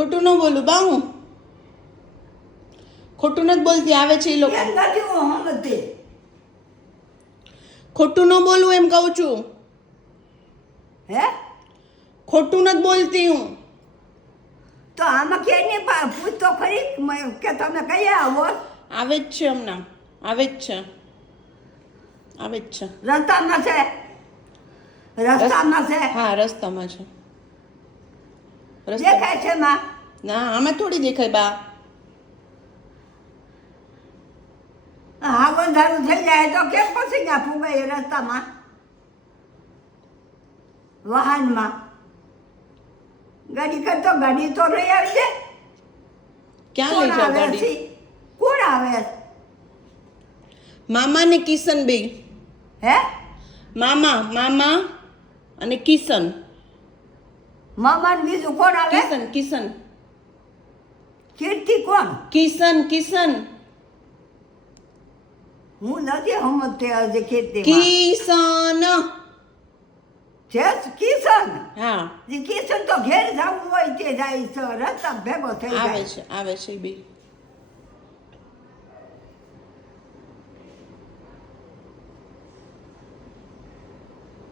ખોટું ન બોલું બા હું. ખોટું નથી બોલતી આવે છે એ લોકો. ખોટું ન બોલું એમ કહું છું. હે? ખોટું નથી બોલતી હું. તો આમાં કે પા- પૂછ તો ખરી. કે તમે કયા આવો? આવે જ છે હમણાં આવે જ છે. આવે જ છે. રસ્તામાં છે. રસ્તામાં છે. હા રસ્તામાં છે. દેખાય છે માં? ના આમાં થોડી દેખાય બા. હા બંધારું થઈ જાય તો કેમ પછી ના ફૂગાય રસ્તામાં? વાહનમાં. ગાડી કરતો ગાડી તો રહી આવી છે. ક્યાં લઈ જાવ ગાડી? કોણ આવે? મામા ને કિશન બે હે? મામા મામા અને કિશન. મામા ને બીજું કોણ આવે? કિશન કિશન. કીર્તિ કોણ? કિશન કિશન. હું નથી સમજતી આજે કીર્તિ કિશન. છે કિશન? હા. જે કિશન તો ઘેર જવું હોય તે જાય છે. રસ્તા ભેગો થઈ આવે છે આવે છે બે.